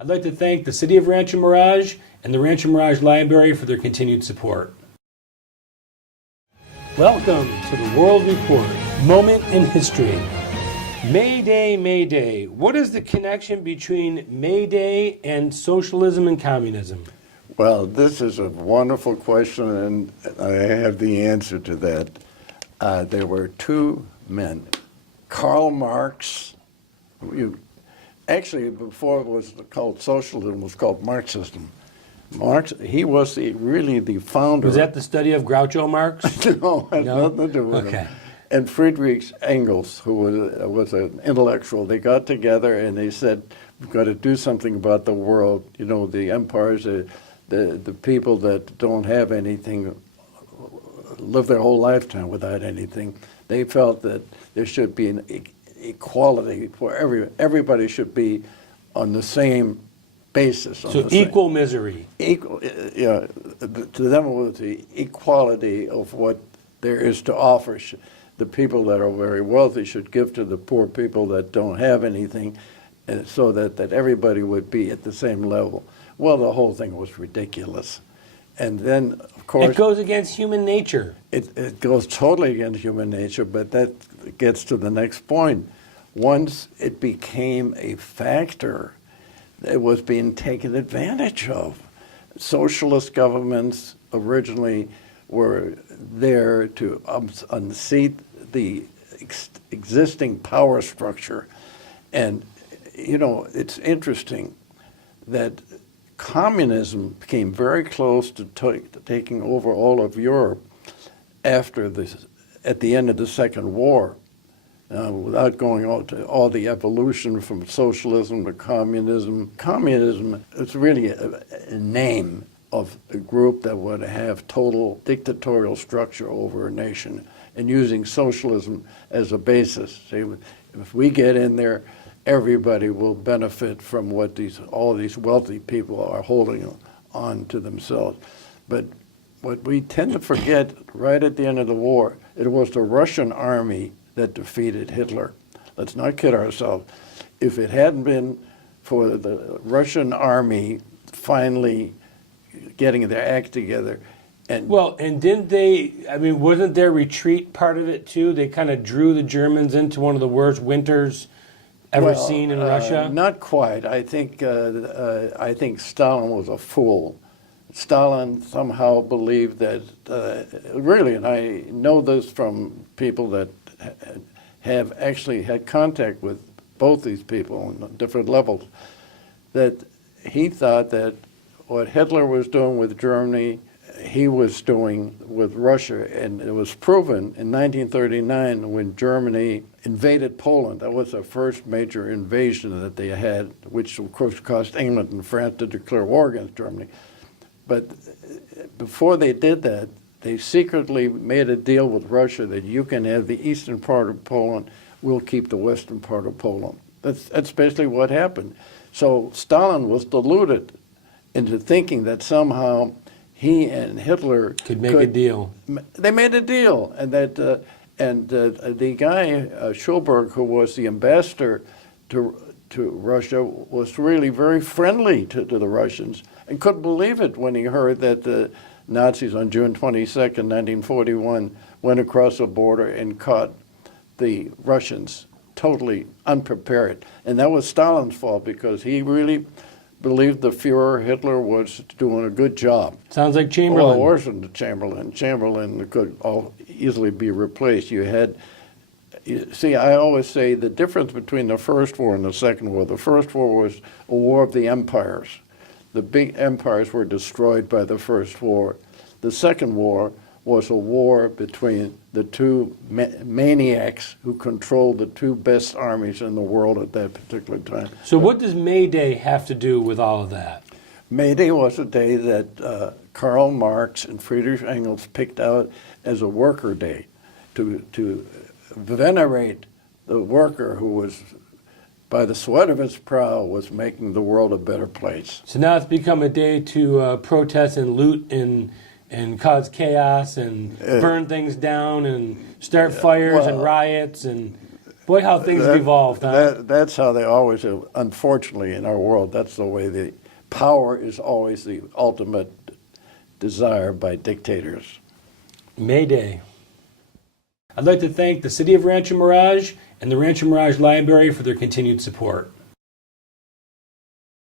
I'd like to thank the City of Rancho Mirage and the Rancho Mirage Library for their continued support. Welcome to the World Report, Moment in History. May Day, May Day. What is the connection between May Day and socialism and communism? Well, this is a wonderful question, and I have the answer to that. There were two men, Karl Marx. Actually, before it was called socialism, it was called Marxism. Marx, he was really the founder. Was that the study of Groucho Marx? No, had nothing to do with him. And Friedrich Engels, who was an intellectual, they got together and they said, we've got to do something about the world. You know, the empires, the people that don't have anything live their whole lifetime without anything. They felt that there should be an equality for everybody should be on the same basis. So equal misery. Equal, yeah. To them it was the equality of what there is to offer. The people that are very wealthy should give to the poor people that don't have anything, and so that everybody would be at the same level. Well, the whole thing was ridiculous. And then, of course... It goes against human nature. It goes totally against human nature, but that gets to the next point. Once it became a factor, it was being taken advantage of. Socialist governments originally were there to unseat the existing power structure. And, you know, it's interesting that communism came very close to taking over all of Europe at the end of the Second War, without going on to all the evolution from socialism to communism. Communism is really a name of a group that would have total dictatorial structure over a nation, and using socialism as a basis. See, if we get in there, everybody will benefit from what all these wealthy people are holding on to themselves. But what we tend to forget right at the end of the war, it was the Russian army that defeated Hitler. Let's not kid ourselves. If it hadn't been for the Russian army finally getting their act together, and didn't they, I mean, wasn't their retreat part of it too? They kind of drew the Germans into one of the worst winters ever seen in Russia? Not quite. I think Stalin was a fool. Stalin somehow believed that, really, and I know this from people that have actually had contact with both these people on different levels, that he thought that what Hitler was doing with Germany, he was doing with Russia. And it was proven in 1939 when Germany invaded Poland. That was the first major invasion that they had, which of course caused England and France to declare war against Germany. But before they did that, they secretly made a deal with Russia that you can have the eastern part of Poland, we'll keep the western part of Poland. That's basically what happened. So Stalin was deluded into thinking that somehow he and Hitler could make a deal. They made a deal, and that the guy Schulberg, who was the ambassador to Russia, was really very friendly to the Russians, and couldn't believe it when he heard that the Nazis on June 22nd, 1941, went across the border and caught the Russians totally unprepared. And that was Stalin's fault, because he really believed the Fuhrer, Hitler, was doing a good job. Sounds like Chamberlain. Well, it wasn't Chamberlain. Chamberlain could easily be replaced. See, I always say the difference between the First War and the Second War, the First War was a war of the empires. The big empires were destroyed by the First War. The Second War was a war between the two maniacs who controlled the two best armies in the world at that particular time. So what does May Day have to do with all of that? May Day was a day that Karl Marx and Friedrich Engels picked out as a worker day to venerate the worker who was, by the sweat of his brow, was making the world a better place. So now it's become a day to protest and loot and cause chaos and burn things down and start fires and riots and Boy, how things have evolved, huh? That's how they always do. Unfortunately, in our world, that's the way the power is always the ultimate desire by dictators. May Day. I'd like to thank the City of Rancho Mirage and the Rancho Mirage Library for their continued support.